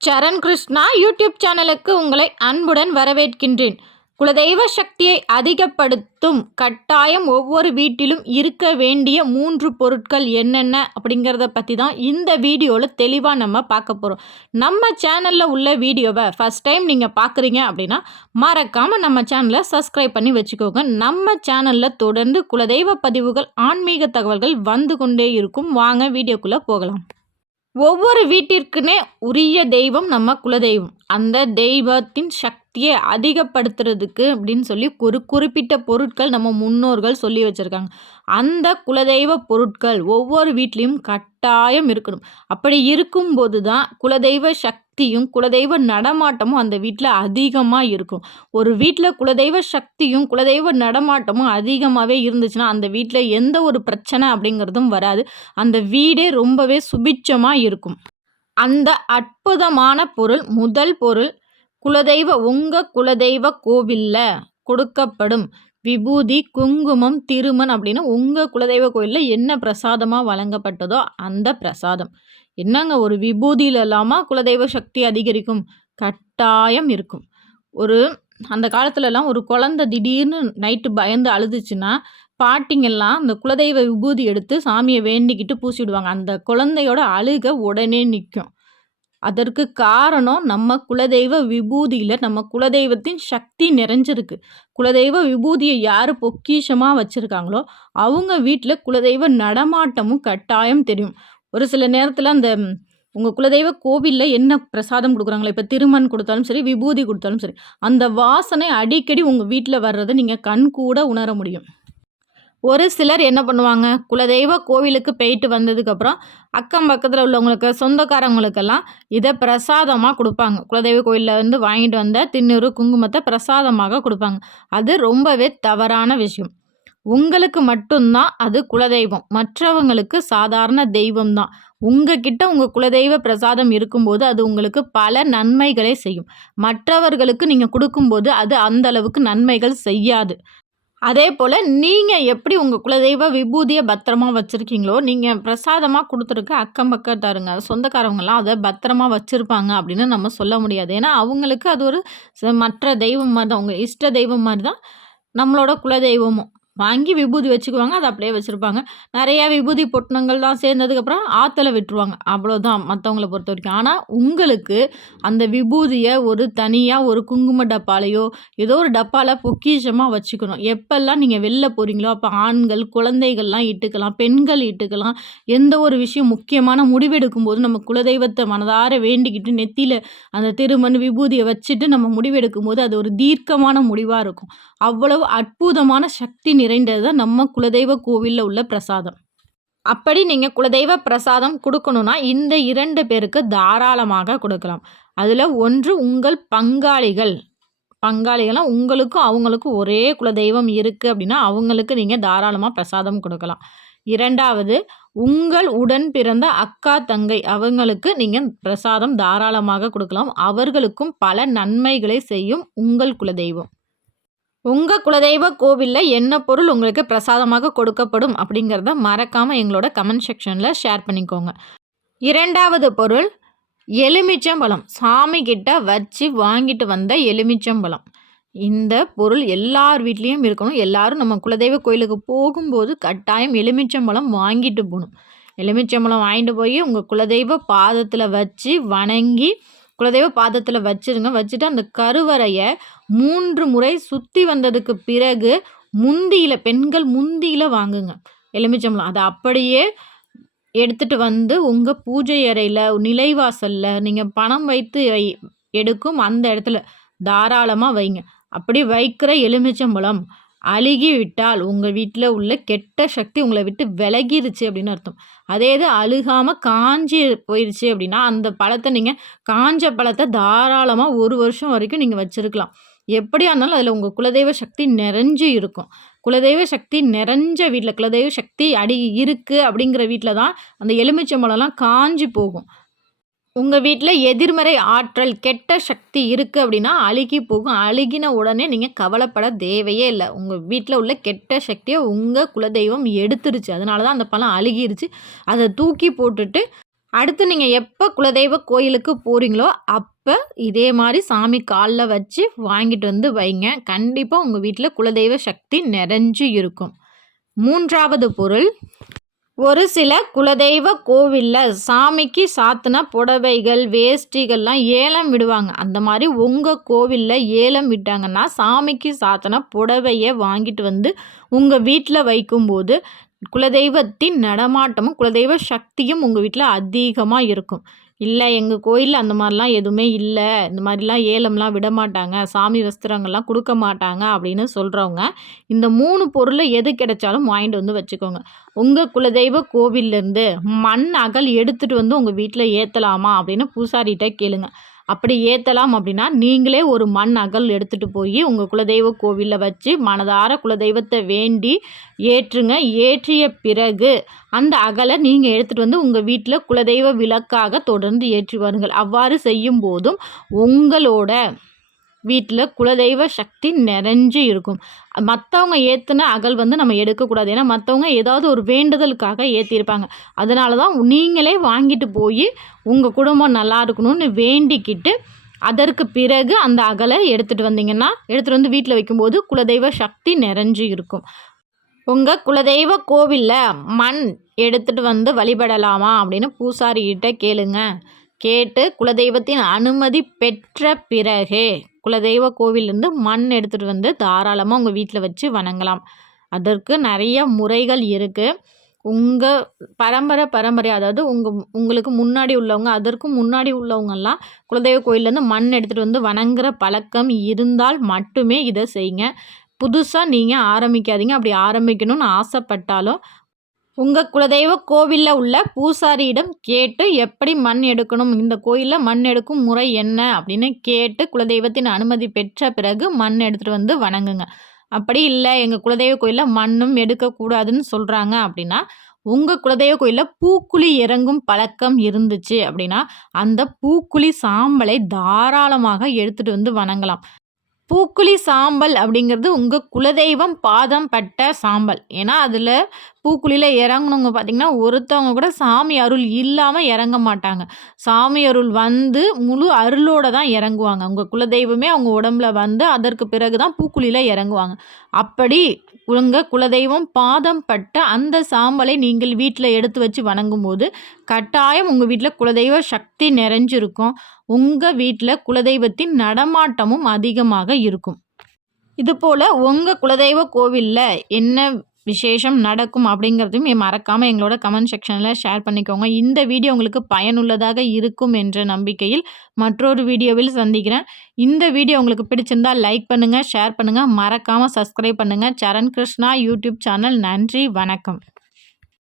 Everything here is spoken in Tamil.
சரண் கிருஷ்ணா யூடியூப் சேனலுக்கு உங்களை அன்புடன் வரவேற்கின்றேன். குலதெய்வ சக்தியை அதிகப்படுத்தும் கட்டாயம் ஒவ்வொரு வீட்டிலும் இருக்க வேண்டிய 3 பொருட்கள் என்னென்ன அப்படிங்கிறத பற்றி தான் இந்த வீடியோவில் தெளிவாக நம்ம பார்க்க போகிறோம். நம்ம சேனலில் உள்ள வீடியோவை ஃபஸ்ட் டைம் நீங்கள் பார்க்குறீங்க அப்படின்னா மறக்காமல் நம்ம சேனலை சப்ஸ்கிரைப் பண்ணி வச்சுக்கோங்க. நம்ம சேனலில் தொடர்ந்து குலதெய்வ பதிவுகள், ஆன்மீக தகவல்கள் வந்து கொண்டே இருக்கும். வாங்க வீடியோக்குள்ளே போகலாம். ஒவ்வொரு வீட்டிற்குனே உரிய தெய்வம் நம்ம குலதெய்வம். அந்த தெய்வத்தின் சக்தியை அதிகப்படுத்துறதுக்கு அப்படின்னு சொல்லி ஒரு குறிப்பிட்ட பொருட்கள் நம்ம முன்னோர்கள் சொல்லி வச்சுருக்காங்க. அந்த குலதெய்வ பொருட்கள் ஒவ்வொரு வீட்லேயும் கட்டாயம் இருக்கணும். அப்படி இருக்கும்போது தான் குலதெய்வ சக்தியும் குலதெய்வ நடமாட்டமும் அந்த வீட்டில் அதிகமாக இருக்கும். ஒரு வீட்டில் குலதெய்வ சக்தியும் குலதெய்வ நடமாட்டமும் அதிகமாகவே இருந்துச்சுன்னா அந்த வீட்டில் எந்த ஒரு பிரச்சனை அப்படிங்கிறதும் வராது. அந்த வீடே ரொம்பவே சுபிட்சமாக இருக்கும். அந்த அற்புதமான பொருள், முதல் பொருள், உங்கள் குலதெய்வ கோவிலில் கொடுக்கப்படும் விபூதி, குங்குமம், திருமண் அப்படின்னு உங்கள் குலதெய்வ கோயிலில் என்ன பிரசாதமாக வழங்கப்பட்டதோ அந்த பிரசாதம். என்னங்க, ஒரு விபூதியில் இல்லாமல் குலதெய்வ சக்தி அதிகரிக்கும்? கட்டாயம் இருக்கும். அந்த காலத்துலலாம் ஒரு குழந்தை திடீர்னு நைட்டு பயந்து அழுதுச்சுன்னா பாட்டிங்கெல்லாம் அந்த குலதெய்வ விபூதி எடுத்து சாமியை வேண்டிக்கிட்டு பூசிவிடுவாங்க. அந்த குழந்தையோட அழுகை உடனே நிற்கும். அதற்கு காரணம் நம்ம குலதெய்வ விபூதியில் நம்ம குலதெய்வத்தின் சக்தி நிறைஞ்சிருக்கு. குலதெய்வ விபூதியை யார் பொக்கிஷமாக வச்சுருக்காங்களோ அவங்க வீட்டில் குலதெய்வ நடமாட்டமும் கட்டாயம் தெரியும். ஒரு சில நேரத்தில் அந்த உங்கள் குலதெய்வ கோவிலில் என்ன பிரசாதம் கொடுக்குறாங்களோ, இப்போ திருமண் கொடுத்தாலும் சரி, விபூதி கொடுத்தாலும் சரி, அந்த வாசனை அடிக்கடி உங்கள் வீட்டில் வர்றதை நீங்கள் கண்கூட உணர முடியும். ஒரு சிலர் என்ன பண்ணுவாங்க, குலதெய்வ கோவிலுக்கு போயிட்டு வந்ததுக்கப்புறம் அக்கம் பக்கத்தில் உள்ளவங்களுக்கு, சொந்தக்காரவங்களுக்கெல்லாம் இதை பிரசாதமாக கொடுப்பாங்க. குலதெய்வ கோயிலில் வாங்கிட்டு வந்த திண்ணூறு, குங்குமத்தை பிரசாதமாக கொடுப்பாங்க. அது ரொம்பவே தவறான விஷயம். உங்களுக்கு மட்டும்தான் அது குலதெய்வம், மற்றவங்களுக்கு சாதாரண தெய்வம் தான். உங்ககிட்ட உங்கள் குலதெய்வ பிரசாதம் இருக்கும்போது அது உங்களுக்கு பல நன்மைகளை செய்யும். மற்றவர்களுக்கு நீங்கள் கொடுக்கும்போது அது அந்த அளவுக்கு நன்மைகள் செய்யாது. அதே போல் நீங்கள் எப்படி உங்கள் குலதெய்வ விபூதியை பத்திரமா வச்சுருக்கீங்களோ, நீங்கள் பிரசாதமாக கொடுத்துருக்க அக்கம் பக்கத்தாருங்க, சொந்தக்காரவங்கலாம் அதை பத்திரமா வச்சுருப்பாங்க அப்படின்னு நம்ம சொல்ல முடியாது. ஏன்னா அவங்களுக்கு அது ஒரு மற்ற தெய்வம் மாதிரி தான், உங்கள் இஷ்ட தெய்வம் மாதிரி தான் நம்மளோட குலதெய்வமும். வாங்கி விபூதி வச்சுக்குவாங்க, அதை அப்படியே வச்சுருப்பாங்க. நிறையா விபூதி பொட்டணங்கள்லாம் சேர்ந்ததுக்கப்புறம் ஆற்றுல விட்டுருவாங்க. அவ்வளோதான் மற்றவங்கள பொறுத்த வரைக்கும். ஆனால் உங்களுக்கு அந்த விபூதியை ஒரு தனியாக ஒரு குங்கும டப்பாலையோ ஏதோ ஒரு டப்பாவில் பொக்கிஷமாக வச்சுக்கணும். எப்பெல்லாம் நீங்கள் வெளில போகிறீங்களோ அப்போ ஆண்கள், குழந்தைகள்லாம் இட்டுக்கலாம், பெண்கள் இட்டுக்கலாம். எந்த ஒரு விஷயம் முக்கியமான முடிவெடுக்கும் போது நம்ம குலதெய்வத்தை மனதார வேண்டிக்கிட்டு நெத்தியில் அந்த திருமண் விபூதியை வச்சுட்டு நம்ம முடிவெடுக்கும் போது அது ஒரு தீர்க்கமான முடிவாக இருக்கும். அவ்வளவு அற்புதமான சக்தி நிறைந்தது தான் நம்ம குலதெய்வ கோவிலில் உள்ள பிரசாதம். அப்படி நீங்கள் குலதெய்வ பிரசாதம் கொடுக்கணும்னா இந்த 2 பேருக்கு தாராளமாக கொடுக்கலாம். அதில் ஒன்று உங்கள் பங்காளிகள்லாம் உங்களுக்கும் அவங்களுக்கும் ஒரே குலதெய்வம் இருக்குது அப்படின்னா அவங்களுக்கு நீங்கள் தாராளமாக பிரசாதம் கொடுக்கலாம். 2வது, உங்கள் உடன் பிறந்த அக்கா, தங்கை அவங்களுக்கு நீங்கள் பிரசாதம் தாராளமாக கொடுக்கலாம். அவர்களுக்கும் பல நன்மைகளை செய்யும் உங்கள் குலதெய்வம். உங்கள் குலதெய்வ கோவிலில் என்ன பொருள் உங்களுக்கு பிரசாதமாக கொடுக்கப்படும் அப்படிங்கிறத மறக்காமல் எங்களோட கமெண்ட் செக்ஷனில் ஷேர் பண்ணிக்கோங்க. 2வது பொருள் எலுமிச்சம்பழம். சாமி கிட்ட வச்சு வாங்கிட்டு வந்த எலுமிச்சம்பழம். இந்த பொருள் எல்லார் வீட்லேயும் இருக்கணும். எல்லாரும் நம்ம குலதெய்வ கோயிலுக்கு போகும்போது கட்டாயம் எலுமிச்சம்பழம் வாங்கிட்டு போகணும். எலுமிச்சம்பழம் வாங்கிட்டு போய் உங்கள் குலதெய்வ பாதத்தில் வச்சு வணங்கி குலதெய்வ பாதத்தில் வச்சுருங்க. வச்சுட்டு அந்த கருவறையை 3 முறை சுற்றி வந்ததுக்கு பிறகு பெண்கள் முந்தியில் வாங்குங்க எலுமிச்சம்பழம். அதை அப்படியே எடுத்துகிட்டு வந்து உங்கள் பூஜை அறையில், நிலைவாசலில் நீங்கள் பணம் வைத்து எடுக்கும் அந்த இடத்துல தாராளமாக வைங்க. அப்படி வைக்கிற எலுமிச்சம்பழம் அழுகி விட்டால் உங்கள் வீட்டில் உள்ள கெட்ட சக்தி உங்களை விட்டு விலகிருச்சு அப்படின்னு அர்த்தம். அதே இது அழுகாமல் காஞ்சி போயிடுச்சு அப்படின்னா அந்த பழத்தை நீங்கள் காஞ்ச பழத்தை தாராளமாக 1 வருஷம் வரைக்கும் நீங்கள் வச்சுருக்கலாம். எப்படியா இருந்தாலும் அதில் உங்கள் குலதெய்வ சக்தி நிறைஞ்சு இருக்கும். குலதெய்வ சக்தி நிறைஞ்ச வீட்டில், குலதெய்வ சக்தி இருக்குது அப்படிங்கிற வீட்டில் தான் அந்த எலுமிச்சம்பழம்லாம் காஞ்சி போகும். உங்கள் வீட்டில் எதிர்மறை ஆற்றல், கெட்ட சக்தி இருக்குது அப்படின்னா அழுகி போகும். அழுகின உடனே நீங்கள் கவலைப்பட தேவையே இல்லை. உங்கள் வீட்டில் உள்ள கெட்ட சக்தியை உங்கள் குலதெய்வம் எடுத்துருச்சு. அதனால தான் அந்த பழம் அழுகிருச்சு. அதை தூக்கி போட்டுட்டு அடுத்து நீங்கள் எப்போ குலதெய்வ கோயிலுக்கு போகிறீங்களோ அப்போ இதே மாதிரி சாமி காலில் வச்சு வாங்கிட்டு வந்து வைங்க. கண்டிப்பாக உங்கள் வீட்டில் குலதெய்வ சக்தி நிறைஞ்சு இருக்கும். 3வது பொருள், ஒரு சில குலதெய்வ கோவிலில் சாமிக்கு சாத்தின புடவைகள் வேஷ்டிகள்லாம் ஏலம் விடுவாங்க. அந்த மாதிரி உங்கள் கோவிலில் ஏலம் விட்டாங்கன்னா சாமிக்கு சாத்தின புடவையை வாங்கிட்டு வந்து உங்கள் வீட்டில் வைக்கும்போது குலதெய்வத்தின் நடமாட்டமும் குலதெய்வ சக்தியும் உங்கள் வீட்டில் அதிகமாக இருக்கும். இல்லை எங்கள் கோயிலில் அந்த மாதிரிலாம் எதுவுமே இல்லை, இந்த மாதிரிலாம் ஏலம்லாம் விட மாட்டாங்க, சாமி வஸ்திரங்கள்லாம் கொடுக்க மாட்டாங்க அப்படின்னு சொல்கிறவங்க இந்த 3 பொருளில் எது கிடைச்சாலும் வாங்கிட்டு வந்து வச்சுக்கோங்க. உங்கள் குலதெய்வ கோவில்லேருந்து மண் அகல் எடுத்துகிட்டு வந்து உங்கள் வீட்டில் ஏற்றலாமா அப்படின்னு பூசாரிகிட்ட கேளுங்க. அப்படி ஏற்றலாம் அப்படின்னா நீங்களே ஒரு மண் அகல் எடுத்துகிட்டு போய் உங்கள் குலதெய்வ கோவிலில் வச்சு மனதார குலதெய்வத்தை வேண்டி ஏற்றுங்க. ஏற்றிய பிறகு அந்த அகலை நீங்கள் எடுத்துகிட்டு வந்து உங்கள் வீட்டில் குலதெய்வ விளக்காக தொடர்ந்து ஏற்றி வாருங்கள். அவ்வாறு செய்யும் போதும் உங்களோட வீட்டில் குலதெய்வ சக்தி நிறைஞ்சு இருக்கும். மற்றவங்க ஏற்றின அகல் வந்து நம்ம எடுக்கக்கூடாது. ஏன்னா மற்றவங்க ஏதாவது ஒரு வேண்டுதலுக்காக ஏற்றிருப்பாங்க. அதனால தான் நீங்களே வாங்கிட்டு போய் உங்கள் குடும்பம் நல்லா இருக்கணும்னு வேண்டிக்கிட்டு அதற்கு பிறகு அந்த அகலை எடுத்துகிட்டு வந்தீங்கன்னா எடுத்துகிட்டு வந்து வீட்டில் வைக்கும்போது குலதெய்வ சக்தி நிறைஞ்சு இருக்கும். உங்கள் குலதெய்வ கோவிலில் மண் எடுத்துகிட்டு வந்து வழிபடலாமா அப்படின்னு பூசாரிகிட்ட கேளுங்க. கேட்டு குலதெய்வத்தின் அனுமதி பெற்ற பிறகே குலதெய்வ கோவிலேருந்து மண் எடுத்துகிட்டு வந்து தாராளமாக உங்கள் வீட்டில் வச்சு வணங்கலாம். அதற்கு நிறைய முறைகள் இருக்குது. உங்கள் பரம்பரை அதாவது உங்களுக்கு முன்னாடி உள்ளவங்க அதற்கும் முன்னாடி உள்ளவங்கெல்லாம் குலதெய்வ கோயிலேருந்து மண் எடுத்துகிட்டு வந்து வணங்குற பழக்கம் இருந்தால் மட்டுமே இதை செய்யுங்க. புதுசாக நீங்கள் ஆரம்பிக்காதீங்க. அப்படி ஆரம்பிக்கணும்னு ஆசைப்பட்டாலும் உங்கள் குலதெய்வ கோவிலில் உள்ள பூசாரியிடம் கேட்டு எப்படி மண் எடுக்கணும், இந்த கோயிலில் மண் எடுக்கும் முறை என்ன அப்படின்னு கேட்டு குலதெய்வத்தின் அனுமதி பெற்ற பிறகு மண் எடுத்துகிட்டு வந்து வணங்குங்க. அப்படி இல்லை எங்கள் குலதெய்வ கோயிலில் மண்ணும் எடுக்கக்கூடாதுன்னு சொல்கிறாங்க அப்படின்னா உங்கள் குலதெய்வ கோயிலில் பூக்குழி இறங்கும் பழக்கம் இருந்துச்சு அப்படின்னா அந்த பூக்குழி சாம்பலை தாராளமாக எடுத்துகிட்டு வந்து வணங்கலாம். பூக்குழி சாம்பல் அப்படிங்கிறது உங்கள் குலதெய்வம் பாதம் பட்ட சாம்பல். ஏன்னா அதில் பூக்குழியில் இறங்குனவங்க பார்த்திங்கன்னா ஒருத்தவங்க கூட சாமி அருள் இல்லாமல் இறங்க மாட்டாங்க. சாமி அருள் வந்து முழு அருளோடு தான் இறங்குவாங்க. உங்கள் குலதெய்வமே அவங்க உடம்புல வந்து அதற்கு பிறகு தான் பூக்குழியில் இறங்குவாங்க. அப்படி உங்கள் குலதெய்வம் பாதம் பட்ட அந்த சாம்பலை நீங்கள் வீட்டில் எடுத்து வச்சு வணங்கும்போது கட்டாயம் உங்கள் வீட்டில் குலதெய்வ சக்தி நிறைஞ்சிருக்கும். உங்கள் வீட்டில் குலதெய்வத்தின் நடமாட்டமும் அதிகமாக இருக்கும். இதுபோல் உங்கள் குலதெய்வ கோவிலில் என்ன விசேஷம் நடக்கும் அப்படிங்கிறதையும் மறக்காமல் எங்களோட கமெண்ட் செக்ஷனில் ஷேர் பண்ணிக்கோங்க. இந்த வீடியோ உங்களுக்கு பயனுள்ளதாக இருக்கும் என்ற நம்பிக்கையில் மற்றொரு வீடியோவில் சந்திக்கிறேன். இந்த வீடியோ உங்களுக்கு பிடிச்சிருந்தால் லைக் பண்ணுங்கள், ஷேர் பண்ணுங்கள், மறக்காமல் சப்ஸ்கிரைப் பண்ணுங்கள். சரண் கிருஷ்ணா யூடியூப் சேனல். நன்றி, வணக்கம்.